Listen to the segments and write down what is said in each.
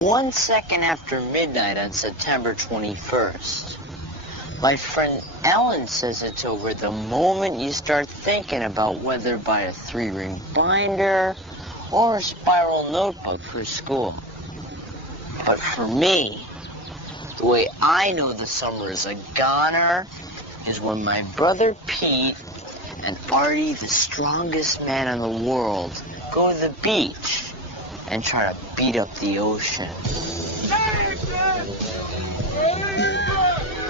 1 second after midnight on September 21st. My friend Ellen says it's over the moment you start thinking about whether to buy a 3-ring binder or a spiral notebook for school. But for me, the way I know the summer is a goner is when my brother Pete and Artie, the strongest man in the world, go to the beach and try to beat up the ocean.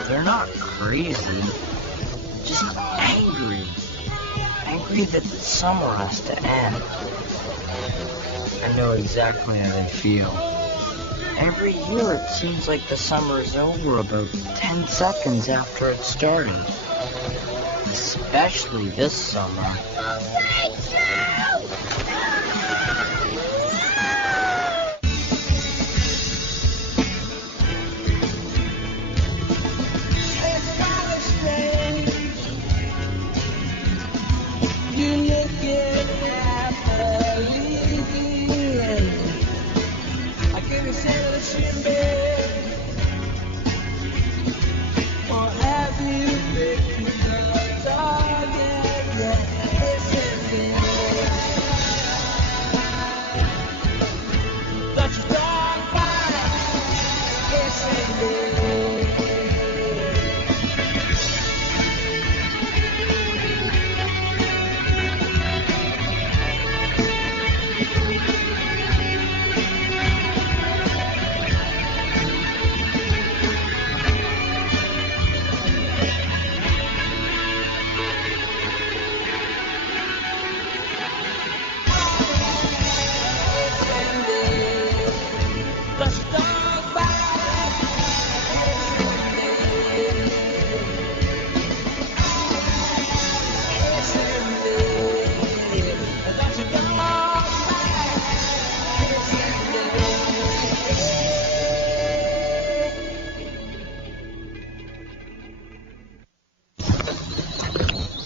They're not crazy, just angry. Angry that the summer has to end. I know exactly how they feel. Every year it seems like the summer is over about 10 seconds after it started. Especially this summer.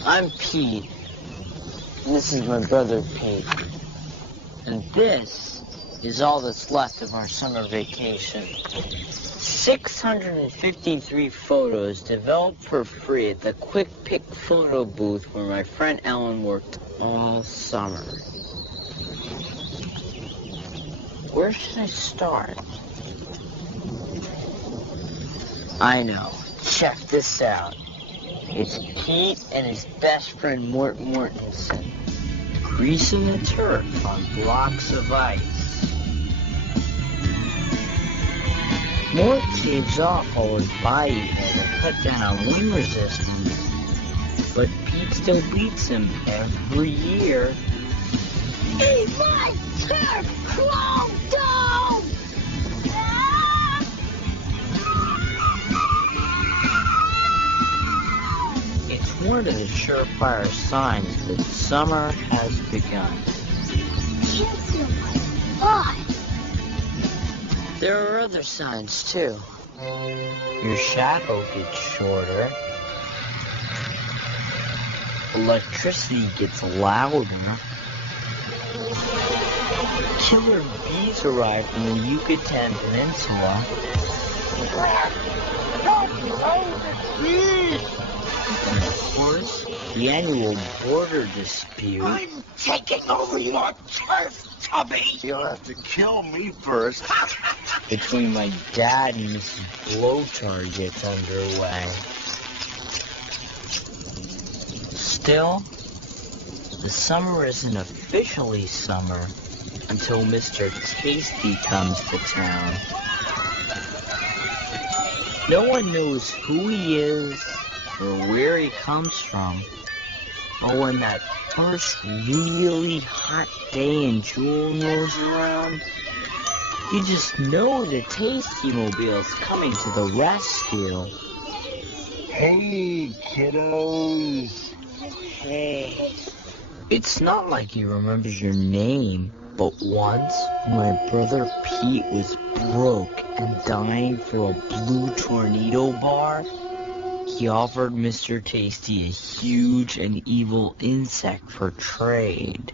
I'm Pete, and this is my brother Pete, and this is all that's left of our summer vacation. 653 photos developed for free at the Quick Pick photo booth where my friend Ellen worked all summer. Where should I start? I know. Check this out. It's Pete and his best friend Mort Mortensen, greasing the turf on blocks of ice. Mort saves off all his body hair to cut down on wind resistance, but Pete still beats him every year. Eat my turf, Clone! One of the surefire signs that summer has begun. Why? There are other signs too. Your shadow gets shorter. Electricity gets louder. Killer bees arrive from the Yucatan Peninsula. And of course, the annual border dispute. I'm taking over your turf, Tubby! You'll have to kill me first. Between my dad and Mrs. Blowtar gets underway. Still, the summer isn't officially summer until Mr. Tasty comes to town. No one knows who he is or where he comes from, but when that first really hot day in June rolls around, you just know the Tasty Mobile's coming to the rescue. Hey, kiddos. Hey. It's not like he remembers your name, but once, my brother Pete was broke and dying for a blue tornado bar, he offered Mr. Tasty a huge and evil insect for trade.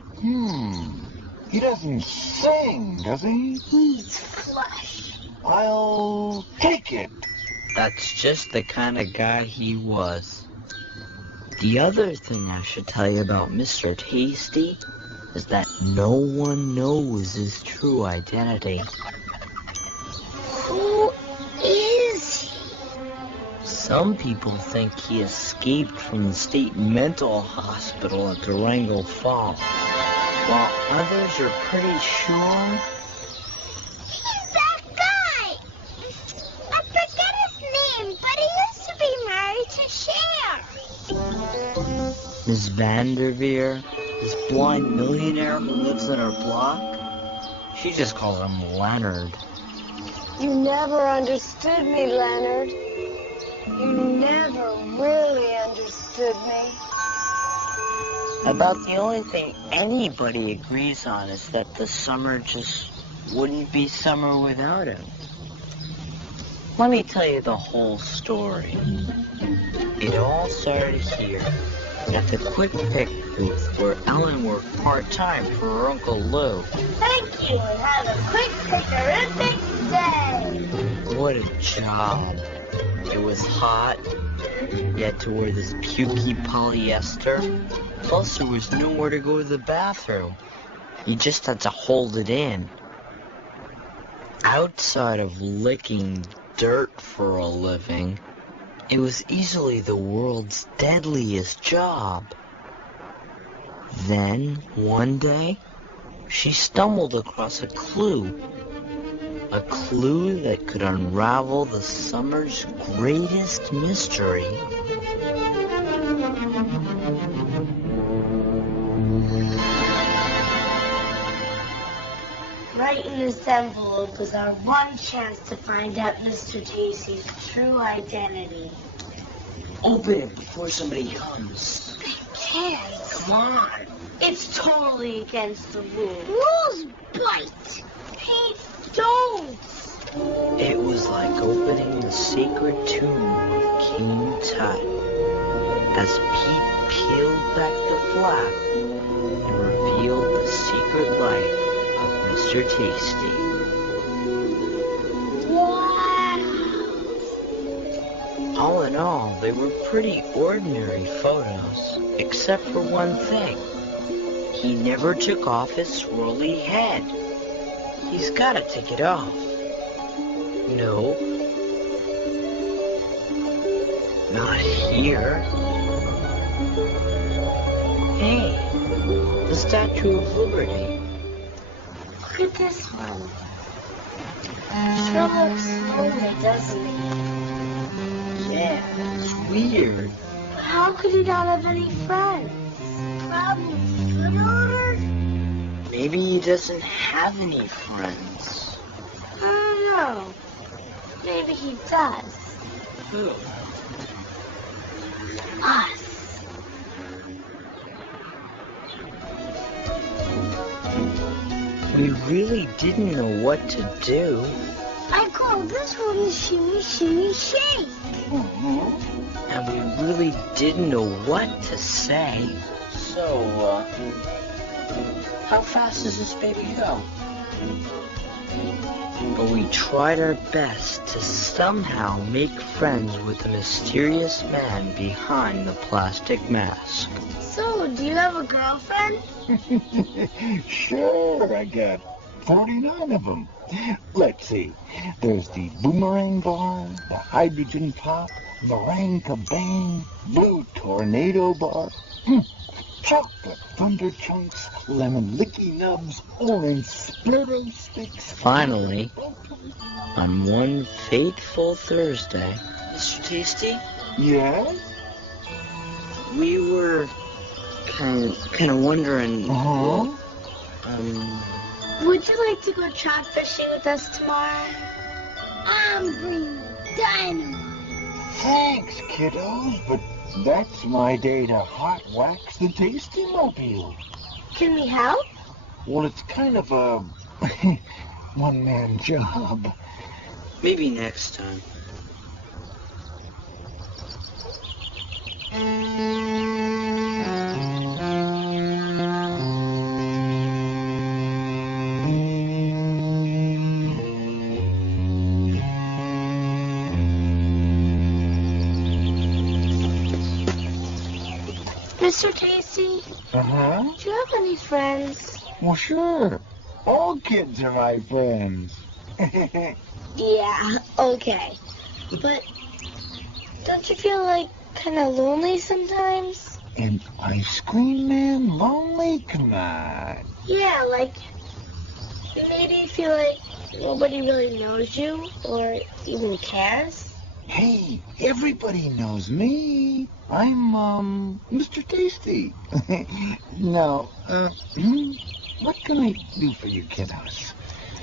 He doesn't sing, does he? He's flesh. I'll take it. That's just the kind of guy he was. The other thing I should tell you about Mr. Tasty is that no one knows his true identity. Who is he? Some people think he escaped from the state mental hospital at Durango Falls, while others are pretty sure He's that guy! I forget his name, but he used to be married to Cher. Miss Vanderveer, this blind millionaire who lives on her block, she just calls him Leonard. You never understood me, Leonard. You never really understood me. About the only thing anybody agrees on is that the summer just wouldn't be summer without him. Let me tell you the whole story. It all started here, at the Quick Pick booth where Ellen worked part-time for her Uncle Lou. Thank you, and have a quick pickerific day. What a job. It was hot. You had to wear this pukey polyester. Plus, there was nowhere to go to the bathroom. You just had to hold it in. Outside of licking dirt for a living, it was easily the world's deadliest job. Then, one day, she stumbled across a clue. A clue that could unravel the summer's greatest mystery. Right in this envelope is our one chance to find out Mr. Tasty's true identity. Open it before somebody comes. I can't. Come on. It's totally against the rules. Rules bite. Pete, don't. It was like opening the sacred tomb of King Tut. As Pete peeled back the flap and revealed the secret life of Mr. Tasty. Wow. All in all, they were pretty ordinary photos, except for one thing. He never took off his swirly head. He's gotta take it off. No. Not here. Hey, the Statue of Liberty. Look at this one. Sure looks lonely, doesn't it? Yeah, it's weird. How could he not have any friends? Probably foot odor? Maybe he doesn't have any friends. I don't know. Maybe he does. Who? Us. We really didn't know what to do. I call this one the shimmy, shimmy, shake. And we really didn't know what to say. So, how fast does this baby go? But we tried our best to somehow make friends with the mysterious man behind the plastic mask. So, do you have a girlfriend? Sure, I got 49 of them. Let's see. There's the boomerang bar, the hydrogen pop, meringue kabang, blue tornado bar, chocolate thunder chunks, lemon licky nubs, orange splurto sticks. Finally, on one fateful Thursday, Mr. Tasty, Yes? we were kind of wondering. Uh-huh. Would you like to go trout fishing with us tomorrow? I'm bringing dynamite. Thanks, kiddos, but that's my day to hot wax the Tasty Mobile. Can we help? Well, it's kind of a one-man job. Maybe next time. Mr. Tasty, Uh-huh. do you have any friends? Well, sure. All kids are my friends. Yeah, okay. But don't you feel like kind of lonely sometimes? An ice cream man lonely? Come on. Yeah, like maybe you feel like nobody really knows you or even cares? Hey, everybody knows me. I'm, Mr. Tasty. Now, what can I do for you kiddos?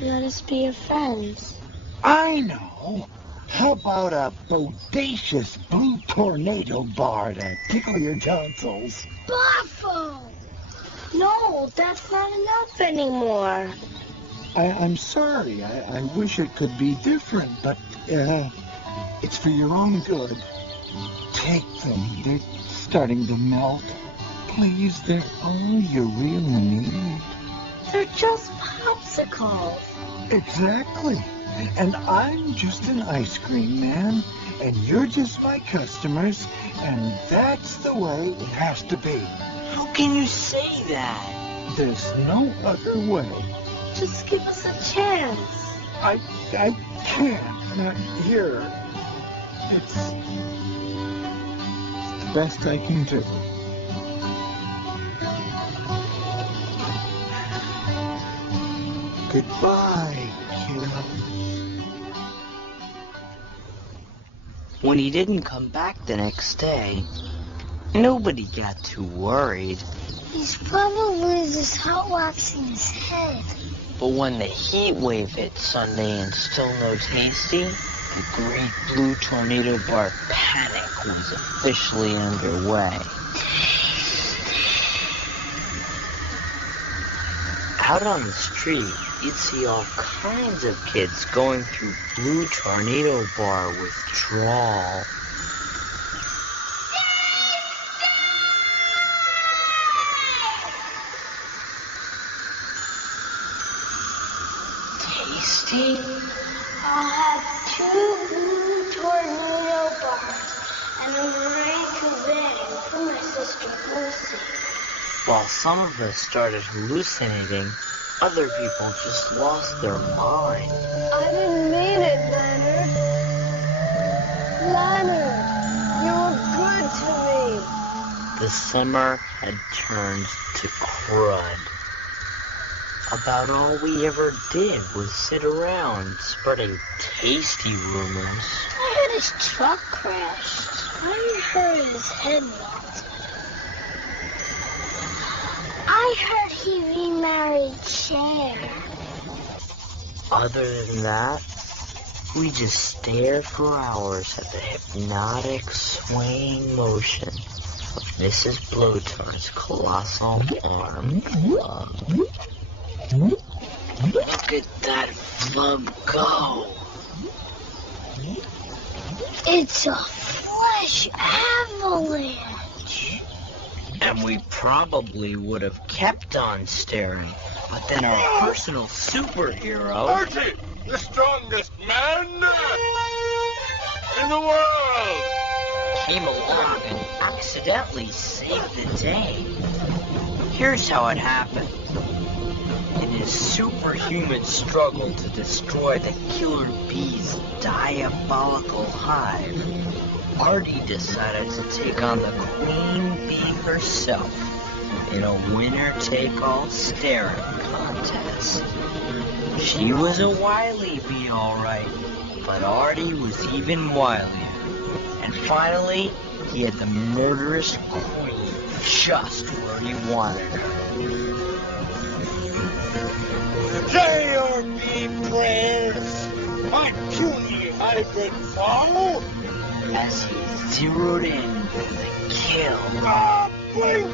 Let us be your friends. I know. How about a bodacious blue tornado bar to tickle your tonsils? Buffo! No, that's not enough anymore. I'm sorry. I wish it could be different, but it's for your own good. Take them. They're starting to melt. Please, they're all you really need. They're just popsicles. Exactly. And I'm just an ice cream man, and you're just my customers, and that's the way it has to be. How can you say that? There's no other way. Just give us a chance. I can't. Not here. It's the best I can do. Goodbye, kiddo. When he didn't come back the next day, nobody got too worried. He's probably just hot waxing his head. But when the heat wave hit Sunday and still no Tasty, the great blue tornado bar panic was officially underway. Out on the street, you'd see all kinds of kids going through blue tornado bar withdrawal. Tasty? I'll have 2 blue tornado bars and a meringue bang for my sister Lucy. While some of us started hallucinating, other people just lost their mind. I didn't mean it, Leonard. Leonard, you were good to me. The summer had turned to crud. About all we ever did was sit around spreading tasty rumors. I heard his truck crashed. I heard his head melted. I heard he remarried Cher. Other than that, we just stared for hours at the hypnotic swaying motion of Mrs. Blowtorn's colossal arm club. Look at that flub go! It's a flesh avalanche. And we probably would have kept on staring, but then our personal superhero... Archie, the strongest man in the world! came along and accidentally saved the day. Here's how it happened. In his superhuman struggle to destroy the killer bee's diabolical hive, Artie decided to take on the queen bee herself in a winner-take-all staring contest. She was a wily bee, all right, but Artie was even wilier. And finally, he had the murderous queen just where he wanted her. Say your bee prayers, my puny hybrid foe! As he zeroed in for the kill. Ah, blink!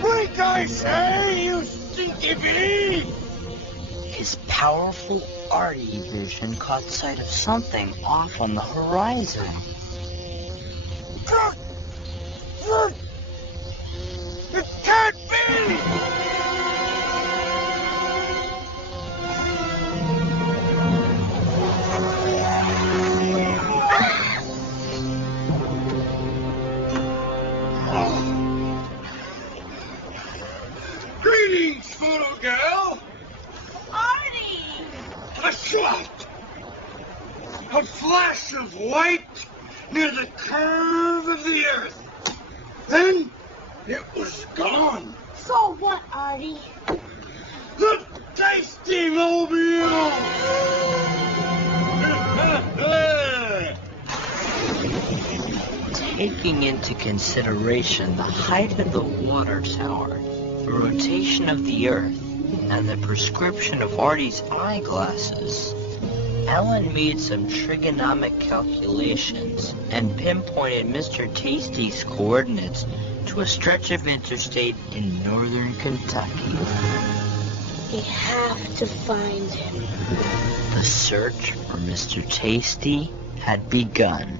Blink, I say, you stinky bee! His powerful Artie vision caught sight of something off on the horizon. It can't be! A flash of white near the curve of the earth. Then it was gone. So what, Artie? The tasty mobile! Taking into consideration the height of the water tower, the rotation of the Earth, and the prescription of Artie's eyeglasses, Ellen made some trigonometric calculations and pinpointed Mr. Tasty's coordinates to a stretch of interstate in northern Kentucky. We have to find him. The search for Mr. Tasty had begun.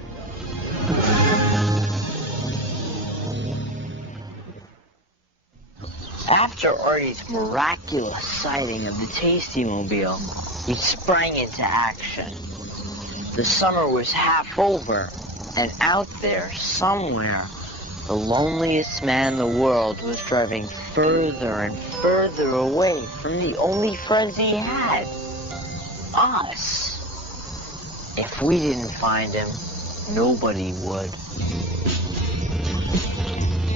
After Artie's miraculous sighting of the Tasty-mobile, he sprang into action. The summer was half over, and out there, somewhere, the loneliest man in the world was driving further and further away from the only friends he had. Us. If we didn't find him, nobody would.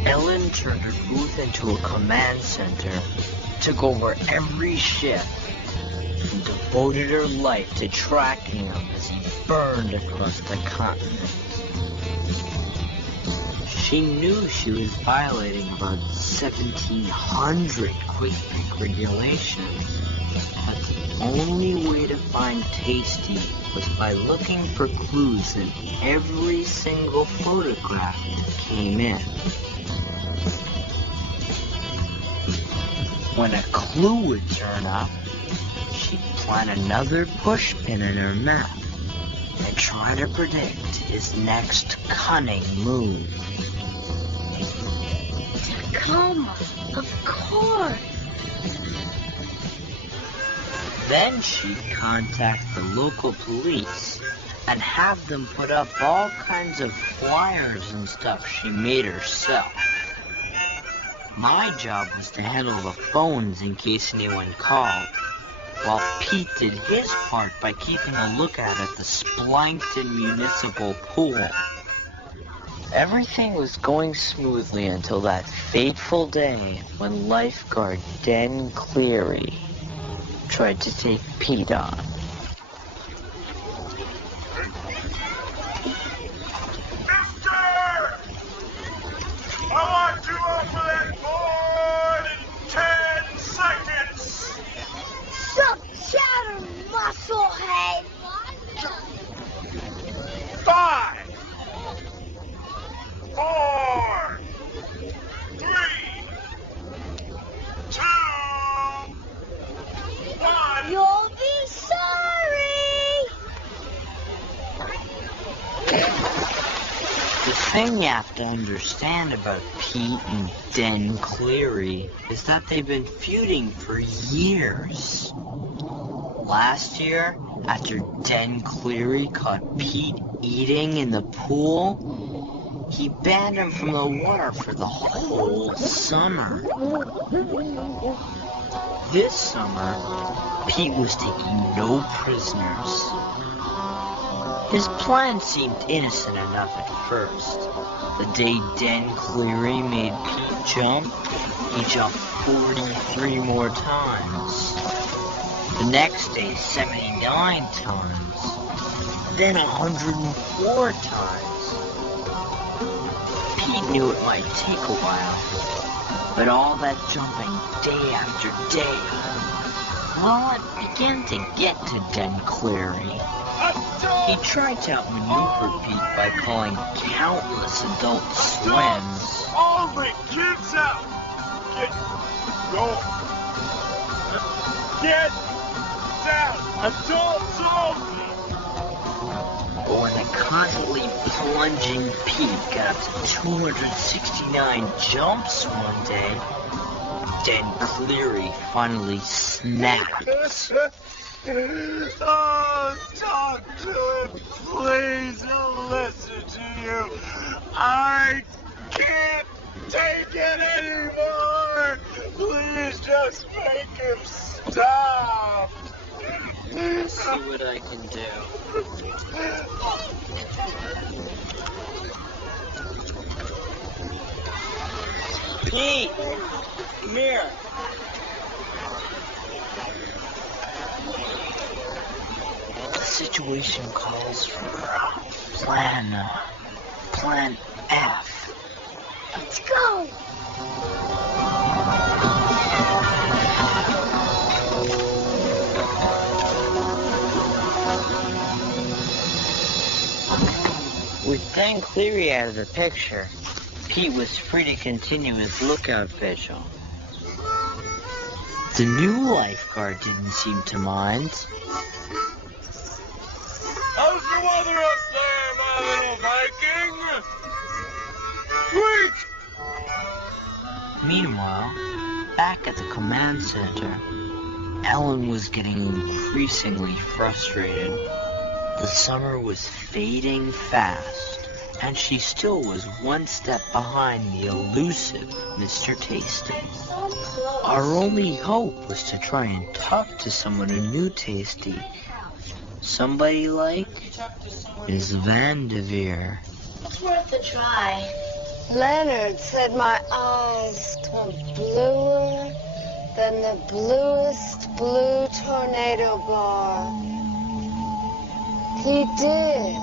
Ellen turned her booth into a command center, took over every ship, and devoted her life to tracking him as he burned across the continent. She knew she was violating about 1,700 quick-pick regulations, but the only way to find Tasty was by looking for clues in every single photograph that came in. When a clue would turn up, she'd plant another pushpin in her map and try to predict his next cunning move. Tacoma, of course. Then she'd contact the local police and have them put up all kinds of flyers and stuff she made herself. My job was to handle the phones in case anyone called, while Pete did his part by keeping a lookout at the Splankton Municipal Pool. Everything was going smoothly until that fateful day when lifeguard Den Cleary tried to take Pete on. I want you over that board in 10 seconds. Sup, chatter, musclehead. 5, 4, 3, 2, 1. You'll be sorry. The thing you have to understand about Pete and Den Cleary is that they've been feuding for years. Last year, after Den Cleary caught Pete eating in the pool, he banned him from the water for the whole summer. This summer, Pete was to eat no prisoners. His plan seemed innocent enough at first. The day Den Cleary made Pete jump, he jumped 43 more times. The next day, 79 times. Then 104 times. Pete knew it might take a while, but all that jumping day after day, well, it began to get to Den Cleary. He tried to outmaneuver Pete by calling countless adult swims. All the kids out. Get down. Adults only. But when the constantly plunging Pete got up to 269 jumps one day, Den Cleary finally snapped. Oh, doctor, please listen to you. I can't take it anymore. Please just make him stop. So see what I can do. Pete! Come here. The situation calls for Plan F. Let's go. With Dan Cleary out of the picture, Pete was free to continue his lookout vigil. The new lifeguard didn't seem to mind. How's the weather up there, my little Viking? Sweet! Meanwhile, back at the command center, Ellen was getting increasingly frustrated. The summer was fading fast, and she still was one step behind the elusive Mr. Tasty. Our only hope was to try and talk to someone who knew Tasty. Somebody like Ms. Vanderveer. It's worth a try. Leonard said my eyes were bluer than the bluest blue tornado bar. He did.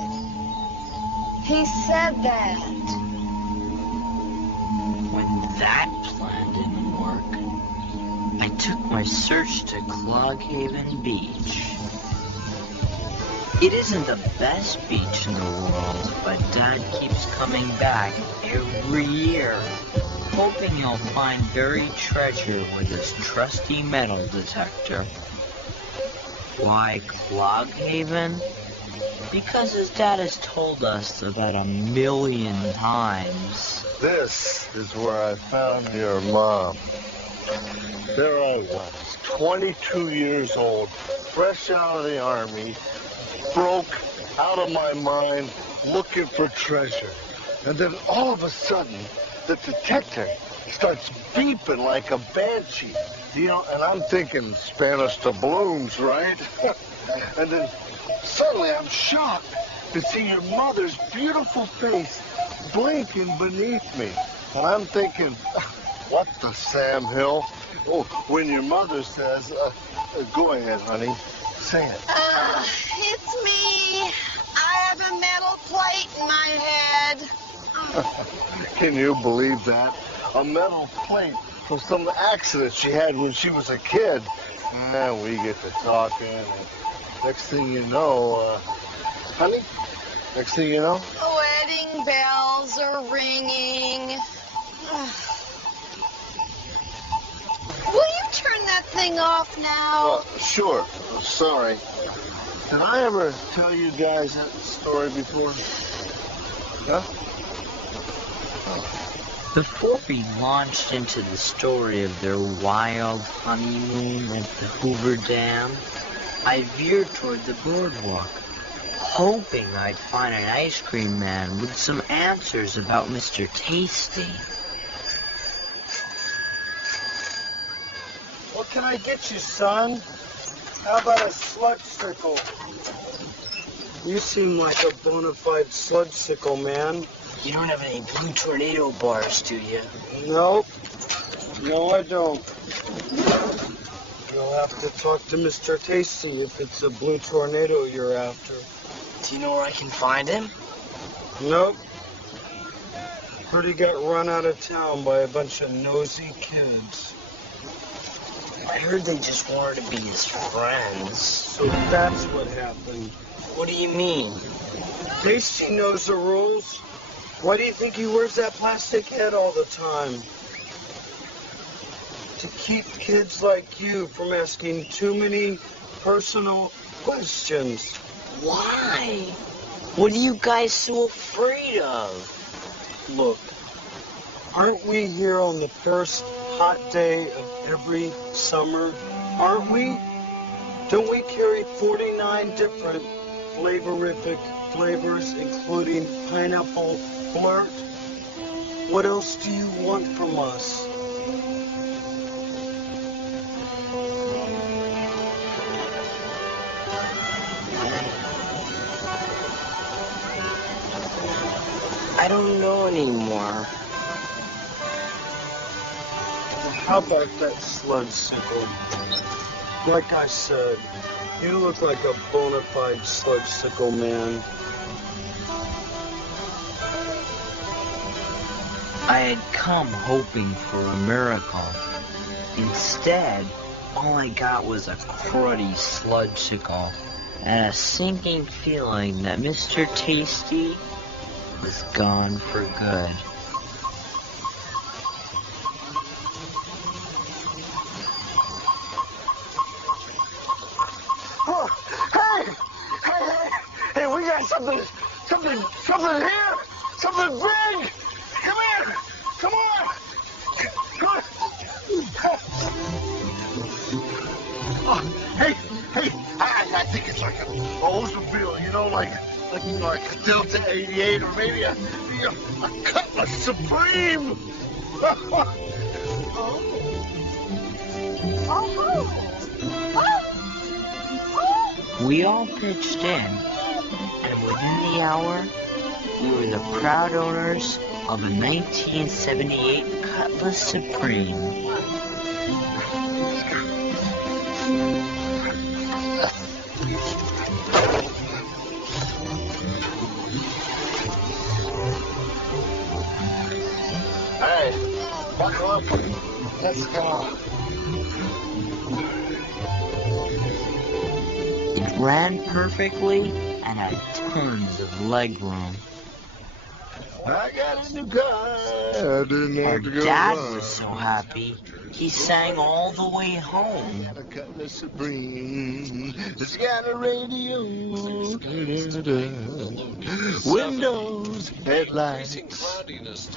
He said that. When that plan didn't work, I took my search to Cloghaven Beach. It isn't the best beach in the world, but Dad keeps coming back every year, hoping he'll find buried treasure with his trusty metal detector. Why Cloghaven? Because his dad has told us about 1,000,000 times. This is where I found your mom. There I was, 22 years old, fresh out of the army, broke, out of my mind, looking for treasure. And then all of a sudden, the detector starts beeping like a banshee. You know, and I'm thinking Spanish doubloons, right? And then suddenly I'm shocked to see your mother's beautiful face blinking beneath me. And I'm thinking, what the Sam Hill? Oh, when your mother says, go ahead, honey, say it. It's me. I have a metal plate in my head. Can you believe that? A metal plate from some accident she had when she was a kid. And we get to talking. And next thing you know, honey, next thing you know? Wedding bells are ringing. Will you turn that thing off now? Sure. Sorry. Did I ever tell you guys that story before? Huh? Before we launched into the story of their wild honeymoon at the Hoover Dam, I veered toward the boardwalk, hoping I'd find an ice cream man with some answers about Mr. Tasty. What can I get you, son? How about a sludge-sickle? You seem like a bona fide sludge-sickle, man. You don't have any blue tornado bars, do you? Nope. No, I don't. You'll have to talk to Mr. Tasty if it's a blue tornado you're after. Do you know where I can find him? Nope. Heard he got run out of town by a bunch of nosy kids. I heard they just wanted to be his friends. So that's what happened. What do you mean? Tasty knows the rules. Why do you think he wears that plastic head all the time? To keep kids like you from asking too many personal questions. Why? What are you guys so afraid of? Look, aren't we here on the first hot day of every summer? Aren't we? Don't we carry 49 different flavorific flavors, including pineapple flirt? What else do you want from us? I don't know anymore. How about that sludge sickle? Like I said, you look like a bona fide sludge sickle man. I had come hoping for a miracle. Instead, all I got was a cruddy sludge sickle and a sinking feeling that Mr. Tasty was gone for good. Oh, hey, we got something here, something big. Come here, come on. Oh, hey, I think it's like an Oldsmobile, like a Delta 88 or maybe a Cutlass Supreme. We all pitched in, and within the hour, we were the proud owners of a 1978 Cutlass Supreme. Hey, buckle up. Let's go. It ran perfectly and had tons of leg room. I got a new car. Our dad was so happy, he sang all the way home. A Cutlass Supreme. It's got a radio. Windows, headlights.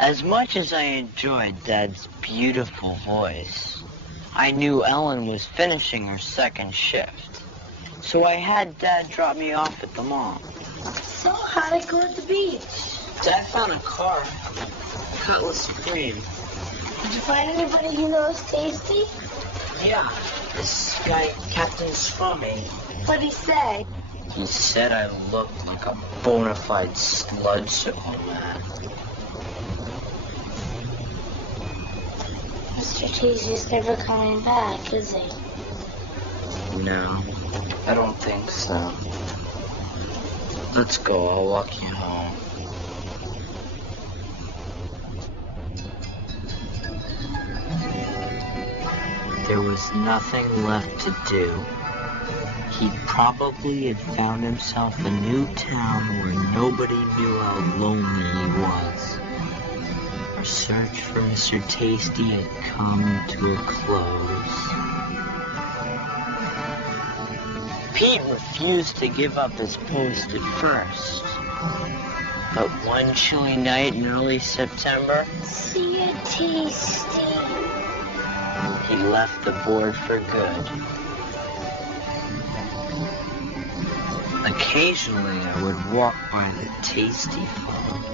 As much as I enjoyed Dad's beautiful voice, I knew Ellen was finishing her second shift. So I had Dad drop me off at the mall. So how'd it go at the beach? Dad found a car, Cutlass Supreme. Did you find anybody who knows Tasty? Yeah, this guy, Captain Swami. What'd he say? He said I looked like a bona fide sludge sickle man. Mr. Tasty's never coming back, is he? No, I don't think so. Let's go, I'll walk you home. There was nothing left to do. He probably had found himself a new town where nobody knew how lonely he was. Our search for Mr. Tasty had come to a close. Pete refused to give up his post at first. But one chilly night in early September, See you, Tasty. he left the board for good. Occasionally I would walk by the Tasty farm,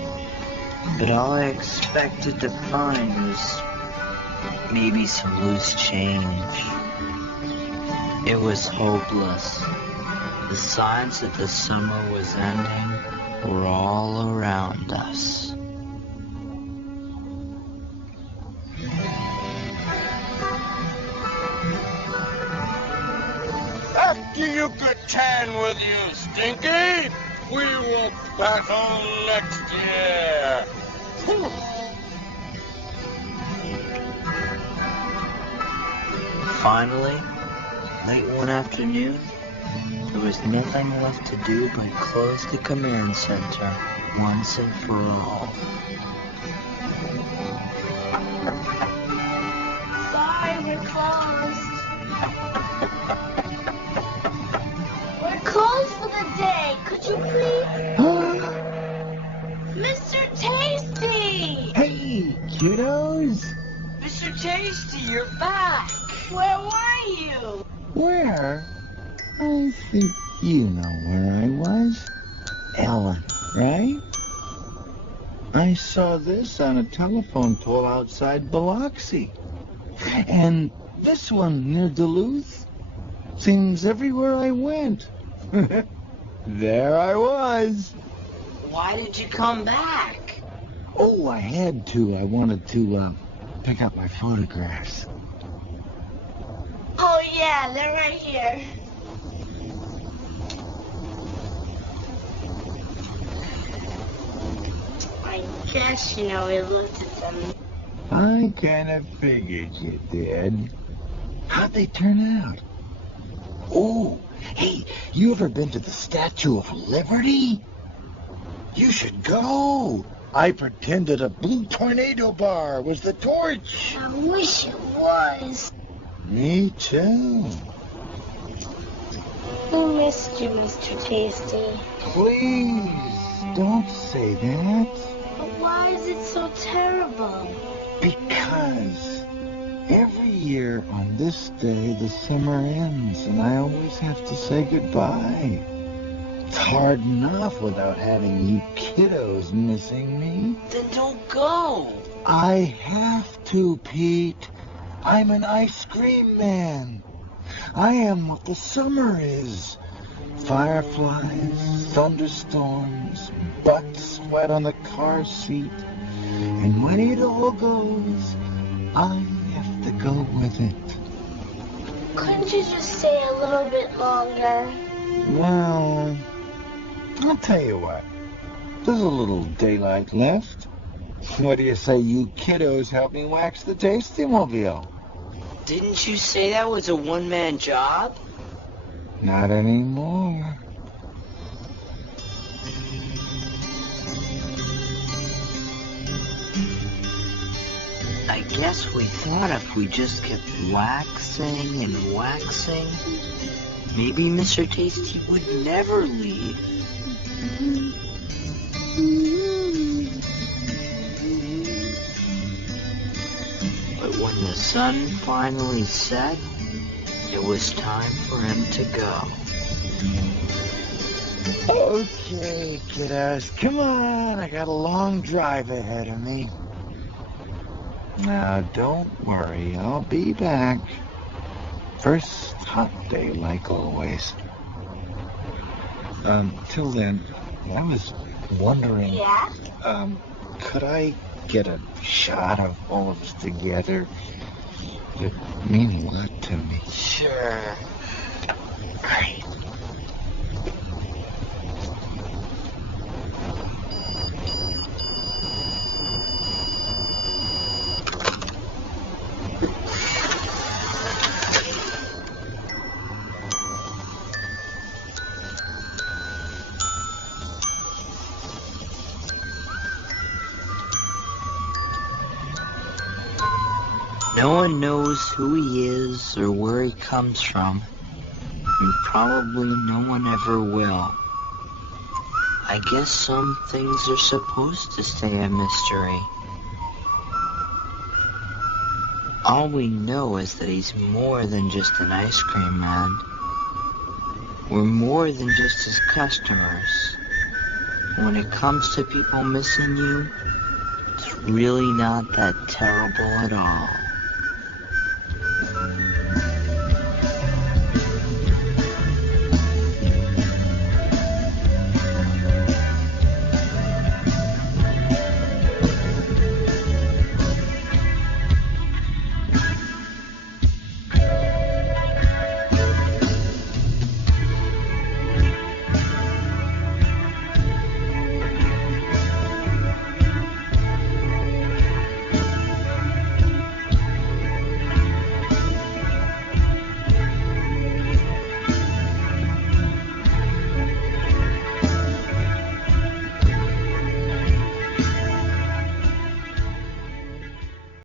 but all I expected to find was maybe some loose change. It was hopeless. The signs that the summer was ending were all around us. After you get tan with you, Stinky, we will battle next year. Finally, late one afternoon, there was nothing left to do but close the command center once and for all. Sorry, we're closed. We're closed for the day. Could you please? Mr. Tasty! Hey, kiddos! Mr. Tasty, you're back! Where were you? Where? I think you know where I was. Ellen, right? I saw this on a telephone pole outside Biloxi. And this one near Duluth. Seems everywhere I went. There I was. Why did you come back? Oh, I had to. I wanted to pick up my photographs. Oh, yeah, they're right here. I guess, we looked at them. I kind of figured you did. How'd they turn out? Oh, hey, you ever been to the Statue of Liberty? You should go. I pretended a blue tornado bar was the torch. I wish it was. Me too. We missed you, Mr. Tasty. Please, don't say that. But why is it so terrible? Because every year on this day the summer ends and I always have to say goodbye. It's hard enough without having you kiddos missing me. Then don't go. I have to, Pete. I'm an ice cream man. I am what the summer is. Fireflies, thunderstorms, butt sweat on the car seat. And when it all goes, I have to go with it. Couldn't you just stay a little bit longer? Well, I'll tell you what. There's a little daylight left. What do you say you kiddos help me wax the Tasty-mobile? Didn't you say that was a one-man job? Not anymore. I guess we thought if we just kept waxing and waxing, maybe Mr. Tasty would never leave. But when the sun finally set, it was time for him to go. Okay, kiddos, come on. I got a long drive ahead of me. Now, don't worry. I'll be back. First hot day, like always. Till then, I was wondering... Yeah? Could I get a shot of all of us together? It means a lot to me. Sure. Great. No one knows who he is or where he comes from, and probably no one ever will. I guess some things are supposed to stay a mystery. All we know is that he's more than just an ice cream man. We're more than just his customers. When it comes to people missing you, it's really not that terrible at all.